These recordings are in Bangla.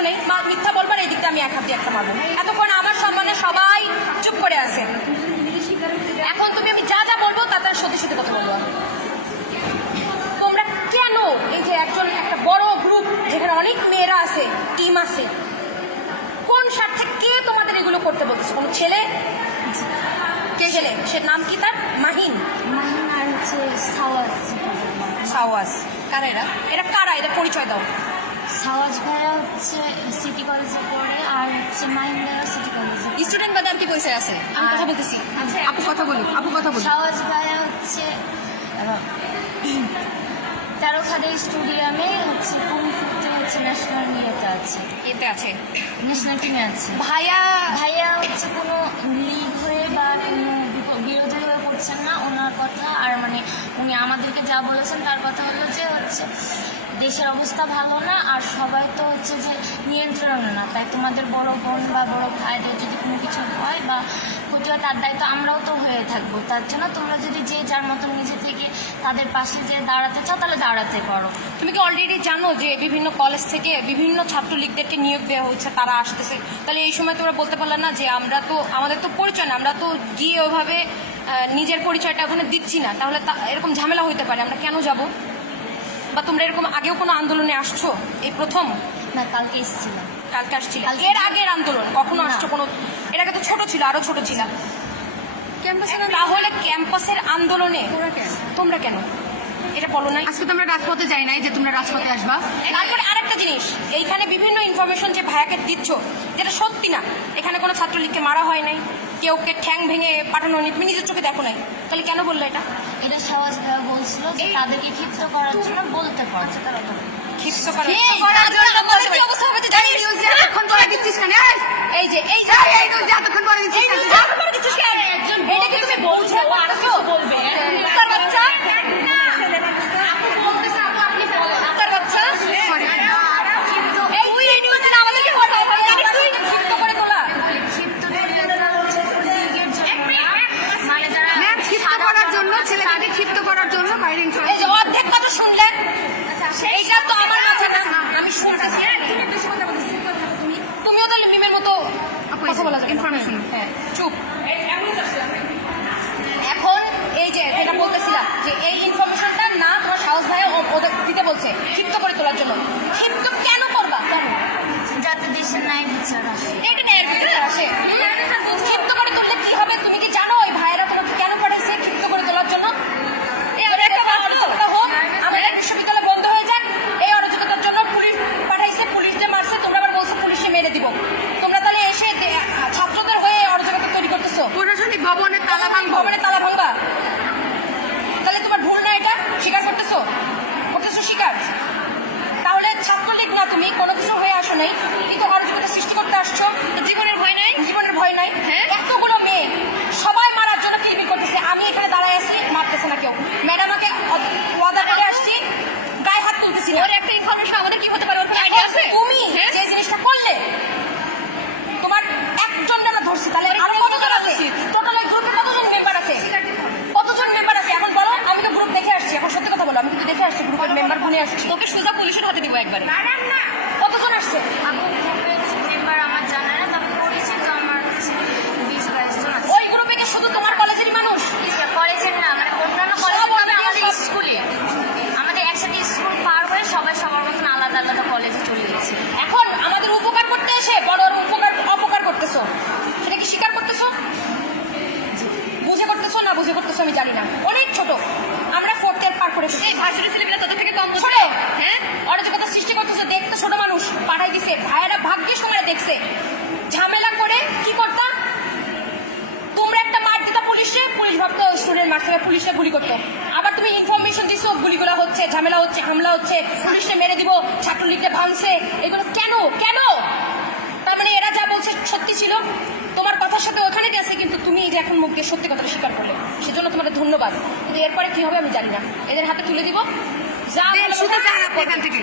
কিছু নেই, মিথ্যা বলবার এই দিকটা আমি এক হাত দিয়ে একটা মারবো। এতক্ষণ আমার সম্মানে সবাই চুপ করে আছে, এখন তুমি আমি যা যা বলবো তা তার সত্যি সত্যি কথা বলবো। তোমরা কেন এই যে একটা বড় গ্রুপ যেখানে অনেক মেয়েরা আছে, টিম আছে, কোন স্বার্থে কে তোমাদের এগুলো করতে বলতেছে? কোনো ছেলে? কে ছেলে? সে নাম কি তার? মাহিন। মাহিন আর হচ্ছে সাওয়াজ। সাওয়াজ কারা এরা? এরা কারা? এরা পরিচয় দাও। সাওয়াজ ভাইয়া হচ্ছে সিটি কলেজে পড়ে আর হচ্ছে মাহিন ভাইয়া সিটি কলেজে। স্টুডেন্ট বাদে আর কি পয়সা আছে? আমি কথা বলতেছি, আপু কথা বলি, আপু কথা বলি। সাওয়াজ ভাইয়া হচ্ছে তেরোখাদে স্টুডিয়ামে হচ্ছে কুমফুতে হচ্ছে ন্যাশনাল ইয়েতে আছে, এতে আছে, ন্যাশনাল টিমে আছে। ভাইয়া ভাইয়া হচ্ছে কোনো লিগ হয়ে বা কোনো বিরোধী হয়ে পড়ছেন না ওনার কথা। আর মানে উনি আমাদেরকে যা বলেছেন তার কথা হলো যে হচ্ছে দেশের অবস্থা ভালো না আর সবাই তো হচ্ছে যে নিয়ন্ত্রণে না, তাই তোমাদের বড় বোন বা বড় ভাইদের যদি কোনো কিছু হয় বা ক্ষতি হয় তার দায়িত্ব আমরাও তো হয়ে থাকবো। তার জন্য তোমরা যদি যে যার মতো নিজে থেকে তাদের পাশে যে দাঁড়াতে চাও তাহলে দাঁড়াতে পারো। তুমি কি অলরেডি জানো যে বিভিন্ন কলেজ থেকে বিভিন্ন ছাত্রলীগদেরকে নিয়োগ দেওয়া হচ্ছে, তারা আসতেছে? তাহলে এই সময় তোমরা বলতে পারলে না যে আমাদের তো পরিচয় না, আমরা তো গিয়ে ওইভাবে নিজের পরিচয়টা ওখানে দিচ্ছি না, তাহলে এরকম ঝামেলা হইতে পারে, আমরা কেন যাব? বা তোমরা এরকম আগেও কোনো আন্দোলনে আসছো? এই প্রথম? না, কালকে এসেছিলাম। কালকে আসছিল? এর আগের আন্দোলন কখনো আসছো? কোনো এর আগে তো ছোট ছিল, আরো ছোট ছিল। তাহলে ক্যাম্পাসের আন্দোলনে তোমরা কেন এটা বলো নাই? আজকে তোমরা রাজপথে যাই নাই যে তোমরা রাজপথে আসবা। তারপরে আরেকটা জিনিস, এইখানে বিভিন্ন ইনফরমেশন যে ভাইয়াকে দিচ্ছ যেটা সত্যি না, এখানে কোনো ছাত্রলীগকে মারা হয় নাই, কেউকে ঠ্যাং ভেঙে পাঠানো হয়নি, তুমি নিজের চোখে দেখো নাই, তাহলে কেন বললো এটা? এটা সাওয়াজ ভাইয়া বলছিল যে তাদেরকে ক্ষিপ্ত করার জন্য বলতে পারছে তারা তো ক্ষিপ্ত করার জন্য বলতে কি অবস্থা হবে তুই জানিস? এতক্ষণ পরে দিচ্ছিস কেন? এই যে এই তুই যে এতক্ষণ পরে দিচ্ছিস কেন? এটা কি তুমি বলছো? ও আরো কিছু বলবে? তার বাচ্চা তার বাচ্চা তুই এই নিউজে আমাদেরকে বলবে তুই ক্ষিপ্ত করে তোলা। মানে যারা ম্যাম, ক্ষিপ্ত করার জন্য, ছেলেটাকে ক্ষিপ্ত করার জন্য বাইরে এই যে অর্ধেক কথা শুনলেন, এইটা তো আমার কথা না, আমি শুনতেছি। তুমিও তাহলে মিমের মতো কথা বলা যায় ইনফরমেশন। হ্যাঁ, চুপ। এখন এই যে যেটা বলতেছিলাম যে এই ইনফরমেশনটা না তোমার সাহস ভাই ওদের দিতে বলছে ক্ষিপ্ত করে তোলার জন্য। ক্ষিপ্ত কেন করবা? কেন? যাতে দেশে ন্যায় বিচার আসে। এটা ন্যায়ের বিচার আসে। ক্ষিপ্ত করে তুললে কি হবে তুমি কি জানো? ওই ভাইয়েরা তোমাকে কেন পাঠাইছে ক্ষিপ্ত করে তোলার জন্য? একটা অরাজকতা হোক, আমাদের বিশ্ববিদ্যালয় বন্ধ হয়ে যাক, এই অরাজকতার জন্য পুলিশ পাঠাইছে, পুলিশ যে মারছে তোমরা আবার বলছো পুলিশে মেরে দিব। তোমরা তাহলে এসে ছাত্রদের হয়ে অরাজকতা তৈরি করতেছো। প্রশাসনিক ভবনের তালা ভাঙবো। ভবনের তালা ভাঙবা? তাহলে তোমার ভুল না, এটা স্বীকার করতেছো স্বীকার? তাহলে ছাত্রলীগ না, তুমি কোনো কিছু হয়ে আসো নাই, কিন্তু অরাজকতা সৃষ্টি করতে আসছো। জীবনের ভয় নাই? জীবনের ভয় নাই। এতগুলো মেয়ে সবাই মারার জন্য কিলবিল করতেছে, আমি এখানে দাঁড়ায় আছি, মারতেছে না কেউ। ম্যাডামকে ওয়াদা করে আসছি, গায়ে হাত তুলতেছি না। ওর একটা ইনফরমেশন আমাদের কি হতে পারে আইডিয়া আছে? তুমি যে জিনিসটা করলে তোমার একজন না ধরছি, তাহলে আরো কতজন আছে? টোটাল এই গ্রুপে কতজন মেম্বার আছে? কতজন মেম্বার আছে এখন বলো? আমি তো গ্রুপ দেখে আসছি, এখন সত্যি কথা বলো, আমি কিন্তু দেখে আসছি, গ্রুপের মেম্বার গুনে আসছি। তোকে সোজা পুলিশের হাতে দিব একবারে। কতজন আসছে? আপু গ্রুপের মেম্বার আমার জানা না, তবে পরিচিত আমার হচ্ছে 20-22 জন আছে। ওই গ্রুপে কি শুধু তোমার কলেজেরই মানুষ? কলেজের না, মানে অন্যান্য কলেজ, আমাদের স্কুলে আমাদের একসাথে স্কুল পার হয়ে সবাই সবার মতন আলাদা আলাদা কলেজে চলে গেছে। এখন আমাদের উপকার করতে এসে বড় অপকার করতেছো, সেটা কি স্বীকার করতেছো? বুঝে করতেছো না বুঝে করতেছো আমি জানি না, অনেক ছোট আমরা 4th ইয়ার পার করে ফেলেছি। ভার্সিটি ছেলেমেয়েরা তাদের থেকে কম ছোট, হ্যাঁ অরাজকতা সৃষ্টি করতেছো। দেখতে ছোট মানুষ পাঠাই দিছে, ভাইয়েরা ভাগ্যের সময় দেখছে। ঝামেলা করে কি করতাম? তোমরা একটা মার দিতা পুলিশে, পুলিশ ভাবতো স্টুডেন্ট মারছে, পুলিশে গুলি করতো। আবার তুমি ইনফরমেশন দিছো গুলিগুলা হচ্ছে, ঝামেলা হচ্ছে, হামলা হচ্ছে, পুলিশে মেরে দিব, ছাত্রলীগকে ভাঙছে। এগুলো কেন কেন? তার মানে এরা যা বলছে সত্যি ছিল, তোমার কথার সাথে ওখানে গেছে, কিন্তু তুমি এই যে এখন মুখ দিয়ে সত্যি কথাটা স্বীকার করলে, সেজন্য তোমাকে ধন্যবাদ। কিন্তু এরপরে কি হবে আমি জানি না, এদের হাতে তুলে দিব, যা শুধু যান আপনি এখান থেকে।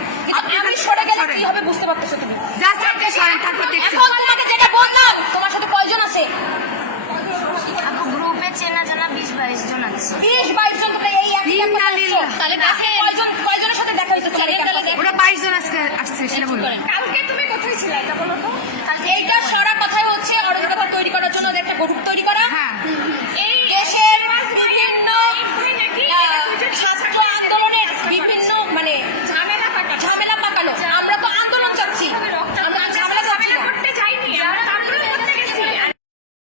আমি সরে গেলে কি হবে বুঝতে পারতেছো তুমি? জাস্ট আপনি সরেন, তারপর দেখছি। এখন তোমাকে যেটা বললাম, তোমার সাথে কয়জন আছে? আপু গ্রুপে চেনা জানা 20-22 জন আছে। 20-22 জন তোমরা এই একই ক্যাম্পাসে আসছো। তাহলে কয়জনের সাথে দেখা হয়েছে তোমার এই ক্যাম্পাসে? ওরা 22 জন আজকে আসছে সেটা বলুন। কালকে তুমি কোথায় ছিলে এটা বলো তো? এইটা সরা কথা